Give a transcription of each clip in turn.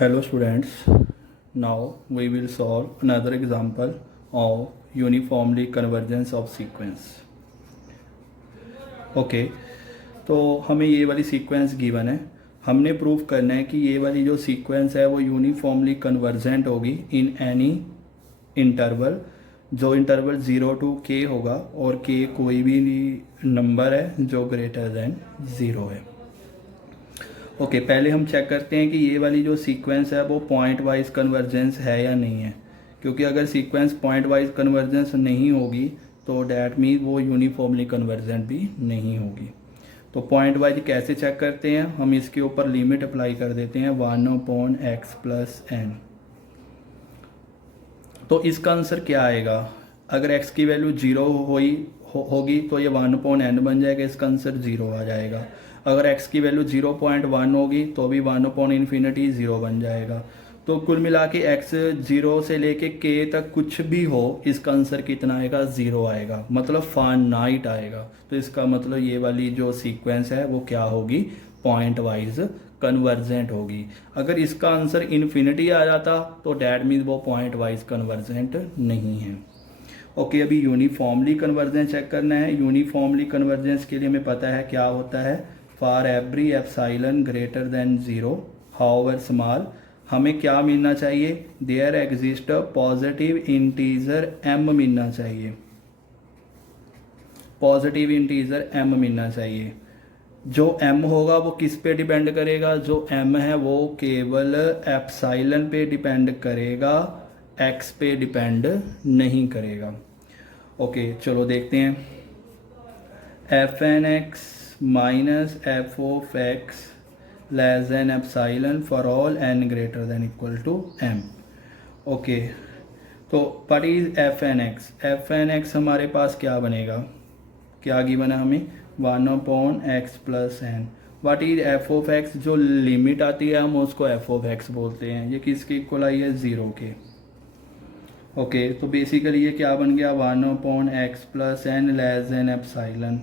Hello students, now we will solve another example of uniformly convergence of sequence. Okay तो हमें ये वाली sequence given है, हमने प्रूव करना है कि ये वाली जो सीक्वेंस है वो यूनिफॉर्मली कन्वर्जेंट होगी इन एनी इंटरवल, जो इंटरवल 0 to k होगा और k कोई भी नंबर है जो ग्रेटर देन 0 है। ओके पहले हम चेक करते हैं कि ये वाली जो सीक्वेंस है वो पॉइंट वाइज कन्वर्जेंस है या नहीं है, क्योंकि अगर सीक्वेंस पॉइंट वाइज कन्वर्जेंस नहीं होगी तो डैट मीन वो यूनिफॉर्मली कन्वर्जेंट भी नहीं होगी। तो पॉइंट वाइज कैसे चेक करते हैं, हम इसके ऊपर लिमिट अप्लाई कर देते हैं 1/x + n। तो इसका आंसर क्या आएगा, अगर x की वैल्यू 0 होगी तो ये 1/n बन जाएगा, इसका आंसर 0 आ जाएगा। अगर x की वैल्यू 0.1 होगी तो भी 1/∞ 0 बन जाएगा। तो कुल मिला के x 0 से लेके k तक कुछ भी हो, इसका आंसर कितना आएगा, 0 आएगा, मतलब फाइनाइट आएगा। तो इसका मतलब ये वाली जो सीक्वेंस है वो क्या होगी, पॉइंट वाइज कन्वर्जेंट होगी। अगर इसका आंसर इन्फिनिटी आ जाता तो डैट मीन्स वो पॉइंट वाइज कन्वर्जेंट नहीं है। ओके अभी यूनिफॉर्मली कन्वर्जेंस चेक करना है। यूनिफॉर्मली कन्वर्जेंस के लिए हमें पता है क्या होता है, for every epsilon greater than 0 however small, हमें क्या मिलना चाहिए, there exist positive integer m मिलना चाहिए, पॉजिटिव इंटीजर m मिलना चाहिए। जो m होगा वो किस पे डिपेंड करेगा, जो m है वो केवल एप्सिलॉन पे डिपेंड करेगा, x पे डिपेंड नहीं करेगा। ओके चलो देखते हैं, fn(x) minus f(x) less than epsilon for all n greater than equal to m। Okay तो what is fn(x)? fn(x) हमारे पास क्या बनेगा, क्या गिवन है हमें, 1/x + n। What is f(x)? जो लिमिट आती है हम उसको f(x) बोलते हैं। ये किसके इक्वल आई है, 0 के। ओके तो बेसिकली ये क्या बन गया, 1/x + n less than epsilon,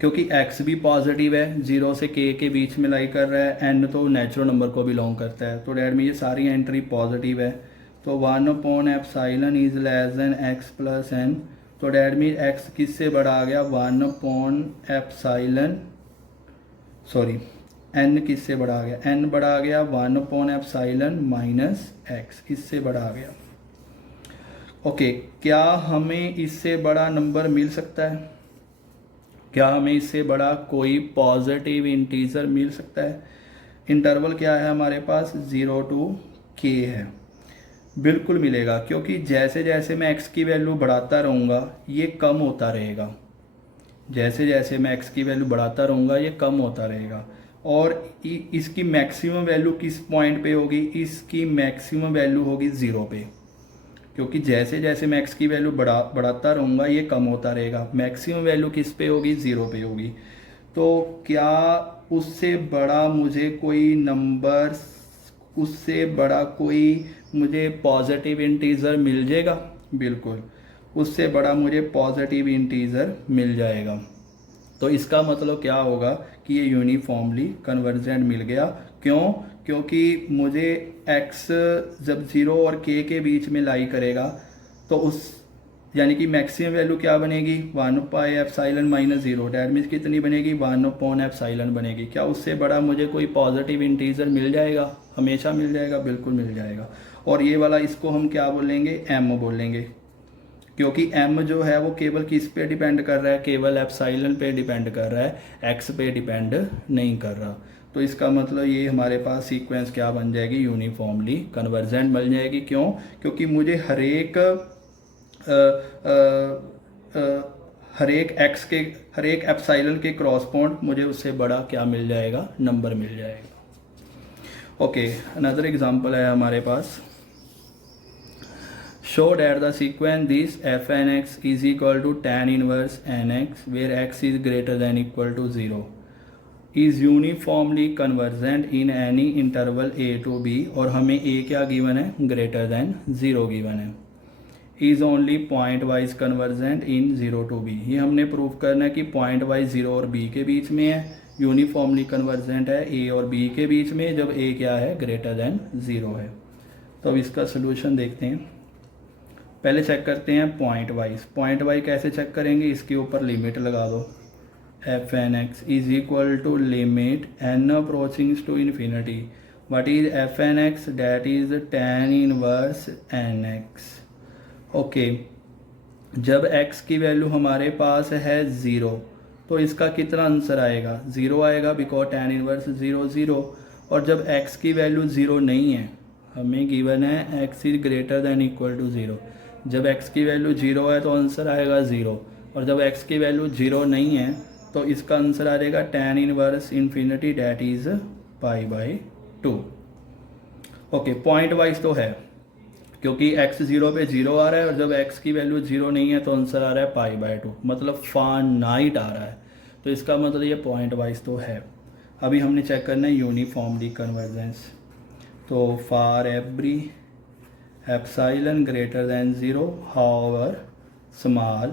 क्योंकि x भी पॉजिटिव है, 0 से k के बीच में लाई कर रहा है, n तो नेचुरल नंबर को बिलोंग करता है, तो डैट में ये सारी एंट्री पॉजिटिव है। तो 1/एप्सिलॉन is less than x + n, तो डैट मीन x किससे बड़ा आ गया, 1/एप्सिलॉन, सॉरी n किससे बड़ा आ गया, n बड़ा आ गया 1/एप्सिलॉन - x, इससे बड़ा आ गया। ओके क्या हमें इससे बड़ा नंबर मिल सकता है, क्या हमें इससे बड़ा कोई पॉजिटिव इंटीजर मिल सकता है। इंटरवल क्या है हमारे पास, 0 to k है, बिल्कुल मिलेगा, क्योंकि जैसे जैसे मैं x की वैल्यू बढ़ाता रहूँगा ये कम होता रहेगा, जैसे जैसे मैं x की वैल्यू बढ़ाता रहूँगा ये कम होता रहेगा। और इसकी मैक्सिमम वैल्यू किस पॉइंट पे होगी, इसकी मैक्सिमम वैल्यू होगी 0 पे, क्योंकि जैसे जैसे मैं x की वैल्यू बढ़ाता रहूँगा ये कम होता रहेगा। मैक्सिमम वैल्यू किस पे होगी, 0 पे होगी। तो क्या उससे बड़ा मुझे कोई नंबर, उससे बड़ा कोई मुझे पॉजिटिव इंटीजर मिल जाएगा, बिल्कुल उससे बड़ा मुझे पॉजिटिव इंटीजर मिल जाएगा। तो इसका मतलब क्या होगा कि ये यूनिफॉर्मली कन्वर्जेंट मिल गया। क्यों, क्योंकि मुझे x जब 0 और k के बीच में लाई करेगा तो उस यानी कि मैक्सिमम वैल्यू क्या बनेगी, 1/एप्सिलॉन - 0, डैट मीन्स कितनी बनेगी, 1/एप्सिलॉन बनेगी। क्या उससे बड़ा मुझे कोई पॉजिटिव इंटीजर मिल जाएगा, हमेशा मिल जाएगा, बिल्कुल मिल जाएगा। और ये वाला इसको हम क्या बोलेंगे, m बोलेंगे, क्योंकि m जो है वो केवल किस पे डिपेंड कर रहा है, केवल एप्सिलॉन पे डिपेंड कर रहा है, x पे डिपेंड नहीं कर रहा। तो इसका मतलब ये हमारे पास सीक्वेंस क्या बन जाएगी, यूनिफॉर्मली कन्वर्जेंट बन जाएगी। क्यों, क्योंकि मुझे हर एक एप्सिलॉन के क्रॉसपॉन्ड मुझे उससे बड़ा क्या मिल जाएगा, नंबर मिल जाएगा। ओके अनदर एग्जांपल है हमारे पास, show that the sequence this fn(x) is equal to tan inverse nx where x is greater than equal to 0 is uniformly convergent in any interval a to b, और हमें a क्या given है, greater than 0 given है, is only point wise convergent in 0 to b। ये हमने prove करना है कि पॉइंट वाइज 0 और b के बीच में है, यूनिफॉर्मली कन्वर्जेंट है ए और बी के बीच में जब ए क्या है ग्रेटर देन 0 है। तो अब इसका सोल्यूशन देखते हैं। पहले चेक करते हैं पॉइंट वाइज कैसे चेक करेंगे, इसके ऊपर लिमिट लगा दो। F N x is equal to limit N approaching to infinity, what is F N x, that is tan inverse N X. Okay, जब x की वैल्यू हमारे पास है 0 तो इसका कितना आंसर आएगा, 0 आएगा, बिकॉज tan इनवर्स 0 0। और जब x की वैल्यू 0 नहीं है, हमें गिवन है x is greater than equal to 0, जब x की वैल्यू 0 है तो आंसर आएगा 0, और जब x की वैल्यू 0 नहीं है तो इसका आंसर आ जाएगा tan inverse infinity that is π/2। Okay, point wise तो है क्योंकि x 0 पे 0 आ रहा है और जब x की वैल्यू 0 नहीं है तो आंसर आ रहा है π/2, मतलब फाइनाइट आ रहा है। तो इसका मतलब ये पॉइंट वाइज तो है। अभी हमने चेक करना है यूनिफॉर्मली कन्वर्जेंस। तो for every epsilon greater than 0 however small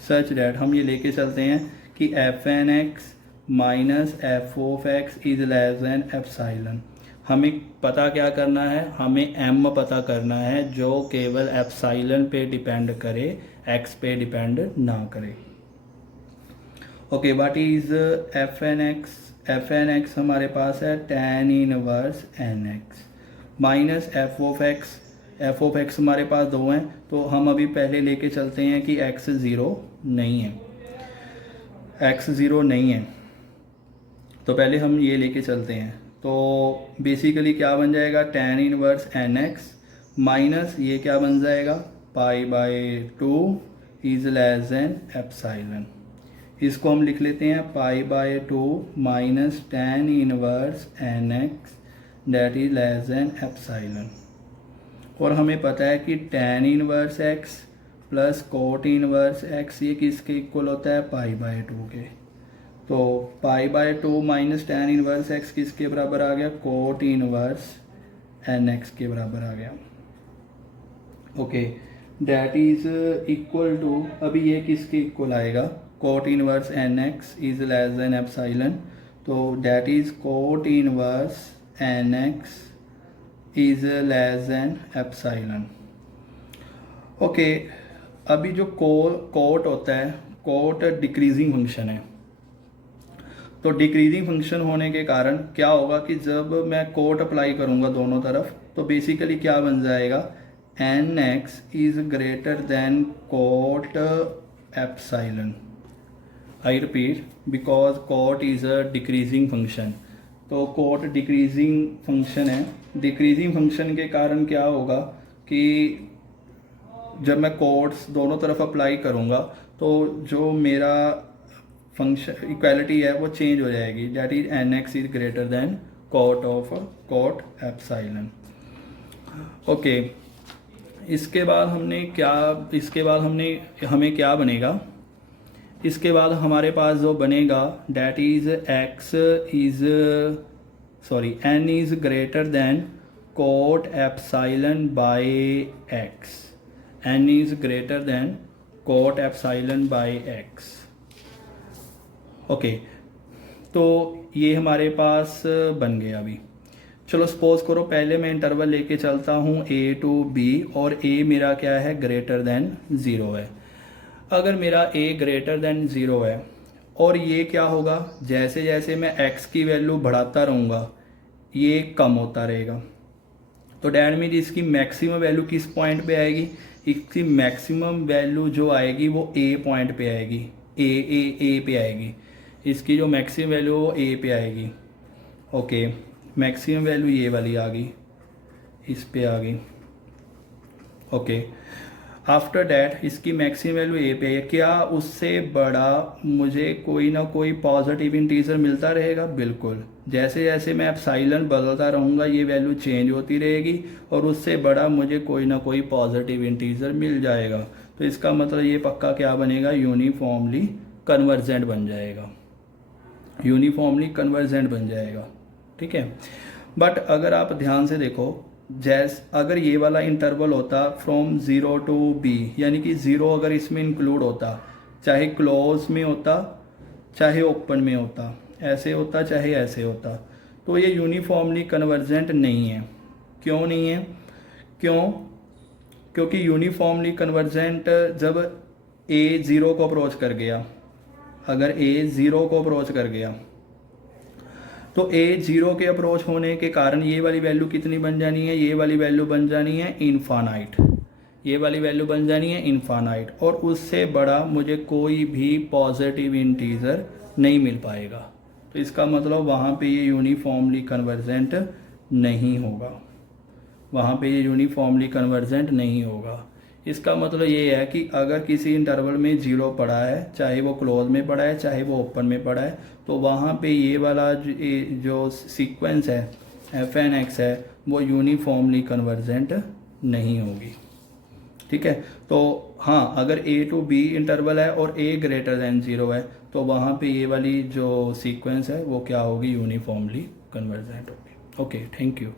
such that, हम ये लेके चलते हैं कि F N X minus F of X is less than epsilon. हमें पता क्या करना है, हमें m पता करना है जो केवल एप्सिलॉन पे डिपेंड करे, x पे डिपेंड ना करे। Okay, what is F N X, F N X हमारे पास है tan inverse N X minus F of X, F of X हमारे पास 2 हैं, तो हम अभी पहले लेके चलते हैं कि x 0 नहीं है, x 0 नहीं है, तो पहले हम ये लेके चलते हैं। तो बेसिकली क्या बन जाएगा, tan inverse N X minus ये क्या बन जाएगा π/2 इज लेस देन एप्सिलॉन। इसको हम लिख लेते हैं π/2 minus tan inverse N x that is less than epsilon. और हमें पता है कि tan inverse x plus cot inverse x ये किसके इक्वल होता है, π/2 के। तो π/2 माइनस tan इनवर्स एक्स किसके बराबर आ गया, कोट इनवर्स एन एक्स के बराबर आ गया। Okay, that is equal to, अभी ये किसके इक्वल आएगा, cot inverse N x is less than epsilon, तो that is cot inverse N x is less than epsilon. Okay, अभी जो कोट होता है, कोट डिक्रीजिंग फंक्शन है, तो डिक्रीजिंग फंक्शन होने के कारण क्या होगा कि जब मैं कोट अप्लाई करूंगा दोनों तरफ तो बेसिकली क्या बन जाएगा, N x is greater than cot epsilon. I repeat, because cot is a decreasing function, तो कोट डिक्रीजिंग फंक्शन है। डिक्रीजिंग फंक्शन के कारण क्या होगा कि जब मैं कोट्स दोनों तरफ अप्लाई करूंगा तो जो मेरा फंक्शन इक्वालिटी है वो चेंज हो जाएगी, that is N x is greater than cot of cot epsilon. Okay, इसके बाद हमें क्या बनेगा, इसके बाद हमारे पास जो बनेगा that is N is greater than cot epsilon by X, N is greater than cot epsilon by X. Okay, तो ये हमारे पास बन गया। अभी चलो सपोज करो पहले मैं इंटरवल लेके चलता हूँ a टू b और a मेरा क्या है ग्रेटर देन 0 है। अगर मेरा a ग्रेटर देन 0 है और ये क्या होगा, जैसे जैसे मैं x की वैल्यू बढ़ाता रहूँगा ये कम होता रहेगा, तो डैट मीन इसकी मैक्सिमम वैल्यू किस पॉइंट पे आएगी, इसकी मैक्सिमम वैल्यू जो आएगी वो a पॉइंट पे आएगी, a पे आएगी, इसकी जो मैक्सिमम वैल्यू वो a पे आएगी। ओके, मैक्सिमम वैल्यू ये वाली आ गई, इस पे आ गई। ओके, आफ्टर डैट इसकी मैक्सिमम वैल्यू a पे है, क्या उससे बड़ा मुझे कोई ना कोई पॉजिटिव इंटीजर मिलता रहेगा, बिल्कुल। जैसे जैसे मैं एप्सिलॉन बदलता रहूँगा ये वैल्यू चेंज होती रहेगी और उससे बड़ा मुझे कोई ना कोई पॉजिटिव इंटीजर मिल जाएगा। तो इसका मतलब ये पक्का क्या बनेगा, यूनिफॉर्मली कन्वर्जेंट बन जाएगा, यूनिफॉर्मली कन्वर्जेंट बन जाएगा। ठीक है, बट अगर आप ध्यान से देखो, अगर ये वाला इंटरवल होता फ्रॉम 0 टू b, यानी कि 0 अगर इसमें इंक्लूड होता, चाहे क्लोज में होता चाहे ओपन में होता, ऐसे होता चाहे ऐसे होता, तो ये यूनिफॉर्मली कन्वर्जेंट नहीं है। क्यों नहीं है? क्योंकि यूनिफॉर्मली कन्वर्जेंट जब ए ज़ीरो को अप्रोच कर गया, अगर ए ज़ीरो को अप्रोच कर गया तो ए ज़ीरो के अप्रोच होने के कारण ये वाली वैल्यू कितनी बन जानी है? ये वाली वैल्यू बन जानी है इनफानाइट, ये वाली वैल्यू बन जानी है इनफानाइट, और उससे बड़ा मुझे कोई भी पॉजिटिव इंटीजर नहीं मिल पाएगा। तो इसका मतलब वहाँ पे ये यूनिफॉर्मली कन्वर्जेंट नहीं होगा, वहाँ पे ये यूनिफॉर्मली कन्वर्जेंट नहीं होगा। इसका मतलब ये है कि अगर किसी इंटरवल में जीरो पड़ा है, चाहे वो क्लोज में पड़ा है चाहे वो ओपन में पड़ा है, तो वहाँ पे ये वाला जो सीक्वेंस है एफ एन एक्स है वो यूनिफॉर्मली कन्वर्जेंट नहीं होगी। ठीक है, तो हाँ, अगर ए टू बी इंटरवल है और ए ग्रेटर दैन ज़ीरो है तो वहाँ पे ये वाली जो सीक्वेंस है वो क्या होगी? यूनिफॉर्मली कन्वर्जेंट होगी। Okay, thank you.